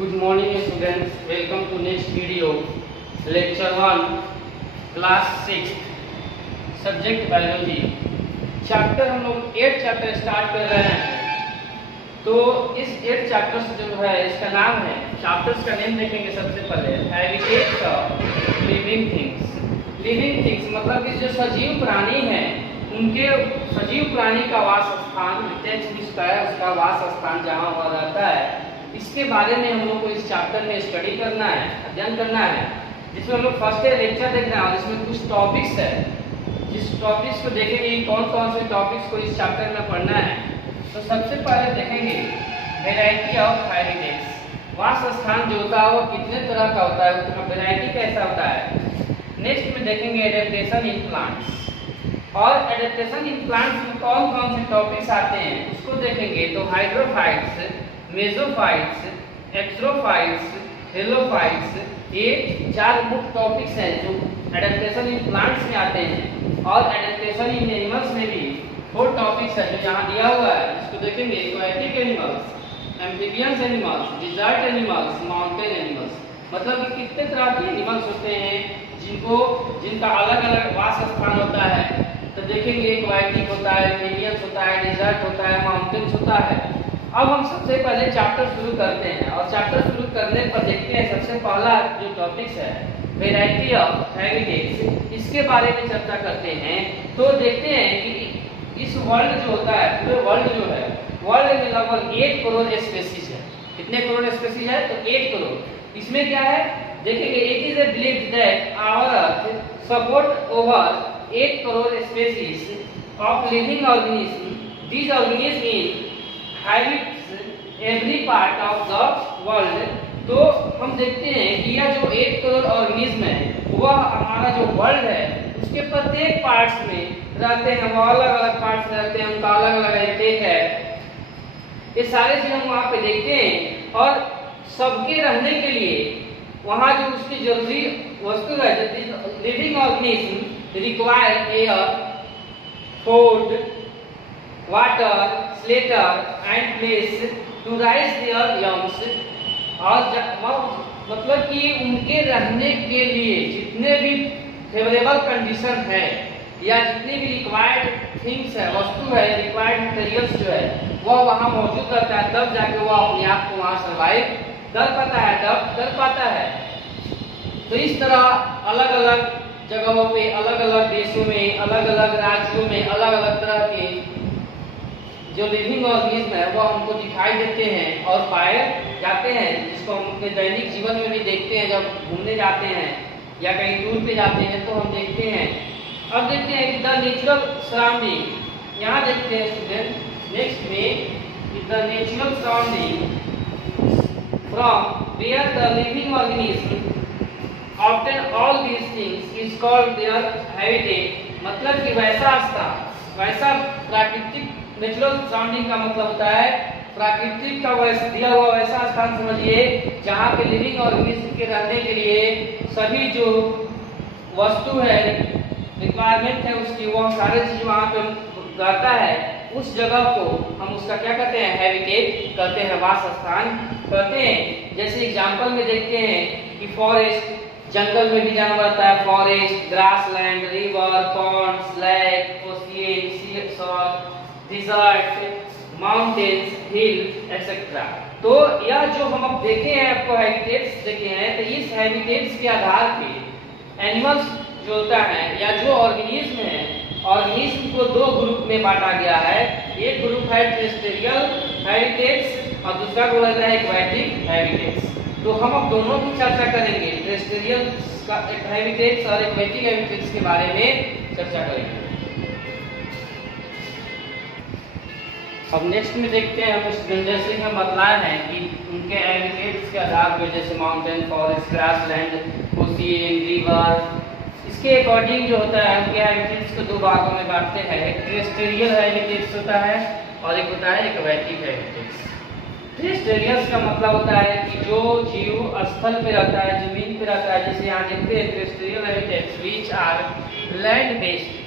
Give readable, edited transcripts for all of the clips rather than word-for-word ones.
Good morning students, welcome to next video, lecture 1, class 6, subject biology. Chapter हम लोग 8 chapter start कर रहे हैं। तो इस 8 चैप्टर से जो है इसका नाम है, चैप्टर्स का नेम देखेंगे सबसे पहले habitats of living things. Living things मतलब कि जो सजीव प्राणी हैं उनके सजीव प्राणी का वास स्थान, उसका वास स्थान जहाँ हुआ रहता है, इसके बारे में हम लोग को इस चैप्टर में स्टडी करना है, अध्ययन करना है। जिसमें हम लोग फर्स्ट लेक्चर देख रहे हैं और इसमें कुछ टॉपिक्स है, जिस टॉपिक्स को देखेंगे कौन कौन से टॉपिक्स को इस चैप्टर में पढ़ना है। तो सबसे पहले देखेंगे वेराइटी ऑफ हैबिटेट्स। वास स्थान जो होता है वो कितने तरह का होता है, उसका वेराइटी कैसा होता है। नेक्स्ट में देखेंगे एडेप्टेशन इन प्लांट्स, और एडेप्टेशन इन प्लांट्स में कौन कौन से टॉपिक्स आते हैं उसको देखेंगे। तो हाइड्रोफाइट्स, मेसोफाइट्स, एक्सट्रोफाइट्स, हेलोफाइट्स, ये 4 मुख्य टॉपिक्स हैं जो एडेप्टेशन इन प्लांट्स में आते हैं। और एडेप्टेशन इन एनिमल्स में भी 4 टॉपिक्स हैं जो यहाँ दिया हुआ है, इसको देखेंगे। Aquatic animals, amphibians animals, desert animals, mountain animals. मतलब कि कितने तरह के एनिमल्स होते हैं जिनका अलग अलग वास स्थान होता है। तो देखेंगे एक्वाटिक होता है, एम्फीबियंस होता है, डिजर्ट होता है, माउंटेन्स होता है। अब हम सबसे पहले चैप्टर शुरू करते हैं, और चैप्टर शुरू करने पर देखते हैं सबसे पहला जो टॉपिक्स है वेराइटी ऑफ हैबिटेट्स, इसके बारे में चर्चा करते हैं। तो देखते हैं कि इस वर्ल्ड जो होता है, पूरे वर्ल्ड जो है, वर्ल्ड में लगभग 8 करोड़ स्पेसीज है। कितने करोड़ स्पेसीज है? तो 8 करोड़। इसमें क्या है देखेंगे, it is a believed that our earth support over 8 crore species of living organism. These organism inhabits every part of the world. तो हम देखते हैं कि यह जो 8 करोड़ ऑर्गेनिज्म है वह हमारा जो वर्ल्ड है उसके प्रत्येक पार्ट्स में रहते हैं, वो अलग अलग पार्ट्स रहते हैं, उनका अलग अलग हैबिटेट है। ये सारे चीज हम वहाँ पे देखते हैं, और सबके रहने के लिए वहाँ जो उसकी जरूरी वस्तु है, living organism require air, food, water, shelter and place to raise their youngs. और मतलब कि उनके रहने के लिए जितने भी फेवरेबल कंडीशन है या जितनी भी रिक्वायर्ड थिंग्स है, वस्तु है, रिक्वायर्ड मटेरियल्स जो है वह वहाँ मौजूद रहता है, तब जाके वो अपने आप को वहाँ सर्वाइव कर पाता है। तो इस तरह अलग अलग जगहों पे, अलग अलग देशों में, अलग अलग राज्यों में अलग अलग तरह के जो लिविंग ऑर्गेनिज्म है वो हमको दिखाई देते हैं और पाए जाते हैं, जिसको हम अपने दैनिक जीवन में भी देखते हैं। जब घूमने जाते हैं या कहीं टूर पे जाते हैं तो हम देखते हैं। अब देखते हैं द नेचुरल सराउंडिंग। यहाँ देखते हैं स्टूडेंट नेक्स्ट में, the natural surrounding from where the living organism obtain all these things is called their habitat. मतलब कि वैसा स्थान, वैसा प्राकृतिक, नेचुरल सराउंडिंग का मतलब होता है प्राकृतिक का वैसा दिया हुआ वैसा स्थान समझिए जहाँ पे लिविंग ऑर्गेनिज्म के रहने के लिए सभी जो वस्तु है, रिक्वायरमेंट है उसकी, वो सारे चीज वहाँ पे रहता है। उस जगह को हम उसका क्या कहते हैं? हैबिटेट कहते हैं, वास स्थान कहते हैं। जैसे एग्जाम्पल में देखते हैं कि फॉरेस्ट, जंगल में भी जानवर रहता है, forest, grassland, river, ponds, lake, ocean, sea salt, desert, mountains, hill etcetera. तो यह जो हम अब देखे हैं, आपको हैबिटेट्स देखे हैं, तो इस हैबिटेट्स के आधार पे एनिमल्स जो होता है या जो ऑर्गेनिज्म है, ऑर्गेनिज्म को 2 ग्रुप में बांटा गया है। एक ग्रुप है टेरेस्ट्रियल हैबिटेट्स और दूसरा ग्रुप है एक्वाटिक हैबिटेट्स। तो हम अब दोनों की चर्चा करेंगे, टेरेस्ट्रियल हैबिटेट्स और एक्वाटिक हैबिटेट्स के बारे में चर्चा करेंगे। अब नेक्स्ट में देखते हैं हम स्टूडेंट, जैसे कि हम बतलाए हैं कि उनके हैबिटेट्स के आधार पर, जैसे mountain, forest, grassland, ocean, river, इसके अकॉर्डिंग जो होता है उनके हैबिटेट्स को 2 भागों में बांटते हैं। एक टेरेस्ट्रियल हैबिटेट्स होता है और एक होता है एक्वाटिक हैबिटेट्स। टेरेस्ट्रियल का मतलब होता है कि जो जीव स्थल पे रहता है, जमीन पे रहता है। जैसे यहाँ देखते हैं terrestrial habitats which are land based.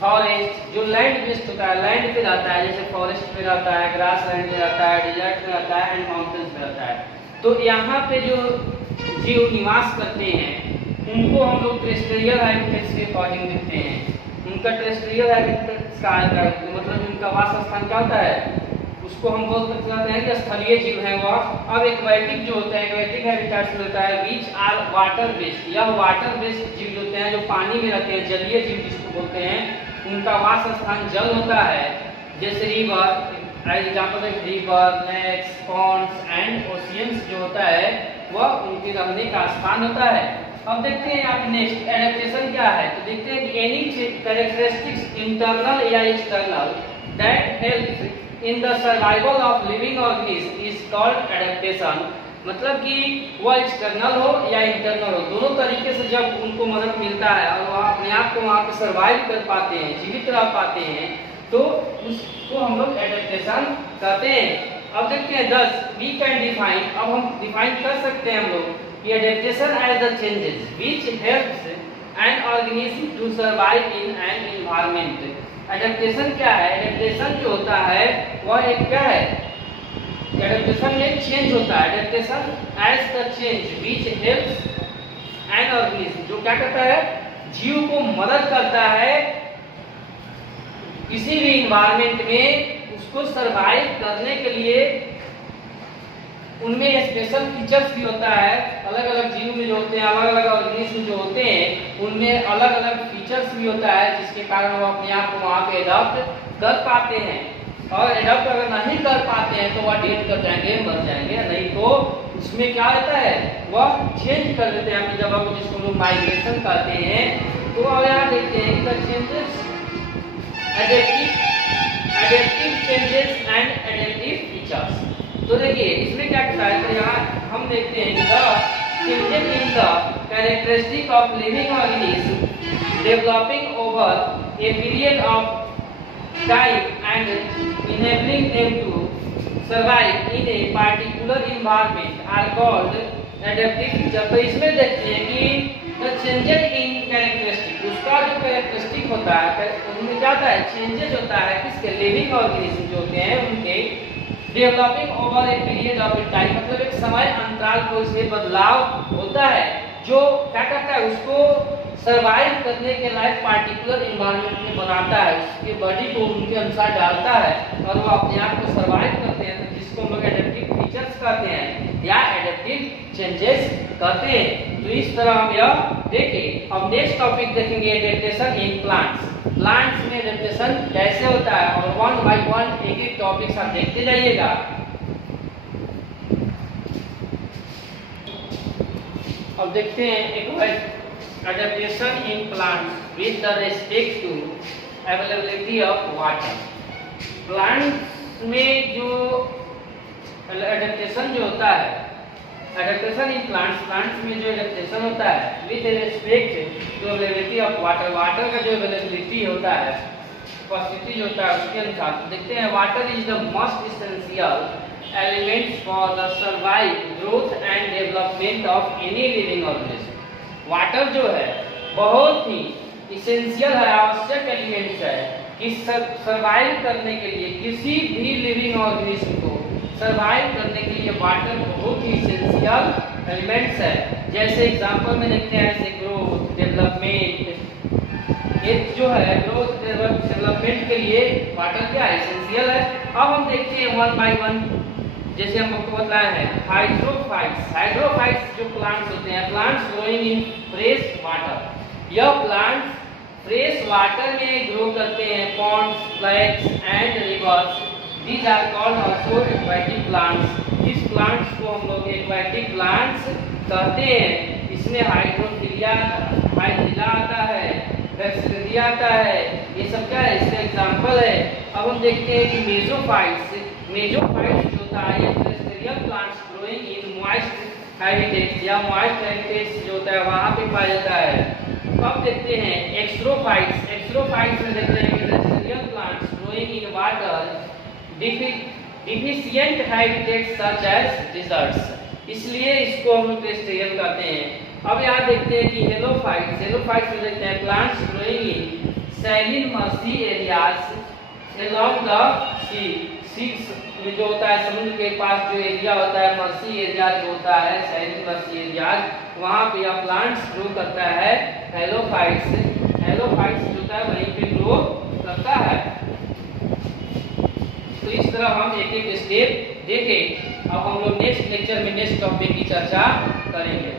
Forest जो लैंड बेस्ड होता है, लैंड पे रहता है, जैसे फॉरेस्ट पे रहता है, ग्रास लैंड पे रहता है, डिजर्ट पे रहता है एंड माउंटेन्स पे रहता है। तो यहाँ पे जो जीव निवास करते हैं उनको हम लोग टेरेस्ट्रियल हैबिटेट्स के अकॉर्डिंग देखते हैं। उनका टेरेस्ट्रियल हैबिटेट्स का मतलब उनका वास स्थान क्या होता है, उसको हम बोल सकते हैं कि स्थलीय जीव है वह। अब एक्वेटिक जो होता है, एक्वेटिक हैबिटेट्स होता है विच आर वाटर बेस्ड, यह वाटर बेस्ड जीव होते हैं जो पानी में रहते हैं, जलीय जीव जिसको बोलते हैं। उनका वास स्थान जल होता है, जैसे रिवर, एग्जांपल है river, lakes, ponds and oceans जो होता है वह उनके रहने का स्थान होता है। अब देखते हैं आप नेक्स्ट एडेप्टेशन क्या है, तो देखते हैं कि एनी कैरेक्टरिस्टिक्स इंटरनल या external that help in the survival of living organism is called adaptation. मतलब कि वह एक्सटर्नल हो या इंटरनल हो, दोनों तरीके से जब उनको मदद मिलता है और वह अपने आप को वहाँ पे सर्वाइव कर पाते हैं, जीवित रह पाते हैं, तो उसको हम लोग एडेप्टेशन कहते हैं। अब देखते हैं 10 वी कैन डिफाइन, अब हम डिफाइन कर सकते हैं हम लोग कि adaptation as the changes which helps an organism to survive in an environment. Adaptation क्या है, एडेप्टेशन जो होता है वह एक क्या है, एडेप्टेशन में चेंज होता है। Adaptation as the change which helps an organism, जो क्या करता है, जीव को मदद करता है किसी भी इन्वायरमेंट में उसको सरवाइव करने के लिए। उनमें स्पेशल फीचर्स भी होता है, अलग अलग जीव में जो होते हैं, अलग अलग ऑर्गेनिज्म जो होते हैं उनमें अलग अलग फीचर्स भी होता है, जिसके कारण वो अपने आप को वहाँ पे एडॉप्ट कर पाते हैं। और एडॉप्ट अगर नहीं कर पाते हैं तो वह डेट कर जाएंगे, मर जाएंगे, नहीं तो उसमें क्या होता है वह चेंज कर देते हैं अपनी जगह को, जिसको लोग माइग्रेशन कहते हैं। तो अब यहाँ देखते हैं कि changes adaptive changes and adaptive features. तो देखिए इसमें क्या कहता है, तो यहाँ हम देखते हैं कि the changes in the characteristic of living organism developing over a period of time and enabling them to survive in a particular environment are called adaptive feature। तो इसमें देखते हैं कि the changes in characteristic, उसका जो characteristic होता है उनमें क्या होता है, चेंजेस होता है किसके, लिविंग ऑर्गेनिज्म जो होते हैं उनके, developing over a period of time, मतलब एक समय अंतराल को इसमें बदलाव होता है जो क्या करता है, उसको सर्वाइव करने के लायक पार्टिकुलर एनवायरनमेंट में बनाता है, उसके बॉडी को उनके अनुसार डालता है और वो अपने आप को सर्वाइव करते हैं, तो जिसको हम लोग एडेप्टिव फीचर्स कहते हैं या एडेप्टिव चेंजेस कहते हैं। तो इस तरह हम यह देखिए। अब नेक्स्ट टॉपिक देखेंगे एडेप्टेशन इन प्लांट्स। प्लांट्स में एडेप्टेशन कैसे होता है और वन बाय वन एक एक टॉपिक आप देखते जाइएगा। अब देखते हैं एक बार adaptation in plants with the respect to availability of water। Plants में जो एडेप्टेशन जो होता है, एडेप्टेशन इन प्लांट्स में जो एडेप्टेशन होता है with respect to availability of water, water का जो अवेलेबिलिटी होता है, उपस्थिति जो होता है उसके अनुसार देखते हैं। Water is the most essential element for the survive growth and development of any living organism. Water जो है बहुत ही इसेंशियल है, आवश्यक एलिमेंट्स है कि सर्वाइव करने के लिए, किसी भी लिविंग ऑर्गेनिज्म को सर्वाइव करने के लिए वाटर बहुत ही इसेंशियल एलिमेंट्स है। जैसे एग्जांपल में देखते हैं जैसे ग्रोथ, डेवलपमेंट, ये जो है ग्रोथ डेवलपमेंट के लिए वाटर क्या इसेंशियल है। अब हम देखते हैं वन बाय वन, जैसे हम आपको बताया है हाइड्रोफाइट्स। हाइड्रोफाइट्स जो प्लांट्स होते हैं, plants growing in fresh water, यह प्लांट्स फ्रेश वाटर में ग्रो करते हैं। Ponds, lakes and rivers, these are called also aquatic plants. इस प्लांट्स को हम लोग एक्वेटिक प्लांट्स कहते हैं। इसमें हाइड्रोफिलिया, हाइड्रिला आता है, बैक्टीरिया आता है, ये सब क्या है इसका एग्जांपल है। अब हम देखते हैं कि मेसोफाइट्स, मेसोफाइट्स जो होता है ये terrestrial plants growing in moist habitats या मॉइस्ट हैबिटेट्स जो होता है वहां पे पाया जाता है। अब देखते हैं एक्सट्रोफाइट्स। एक्सट्रोफाइट्स में देखते हैं कि terrestrial plants growing in water deficient habitats such as deserts, इसलिए इसको हम लोग टेरेस्ट्रियल कहते हैं। अब यहाँ देखते हैं कि हेलोफाइट्स, हेलोफाइट्स में देखते हैं plants growing in saline marshy areas along the sea, में जो होता है समुद्र के पास जो एरिया होता है, मर्सी एरिया जो होता है, सैलिन मर्सी एरिया, वहाँ पे यह प्लांट्स ग्रो करता है। हेलोफाइट्स जो होता है वहीं पे ग्रो करता है। तो इस तरह हम एक एक स्टेप देखें। अब हम लोग नेक्स्ट लेक्चर में नेक्स्ट टॉपिक की चर्चा करेंगे।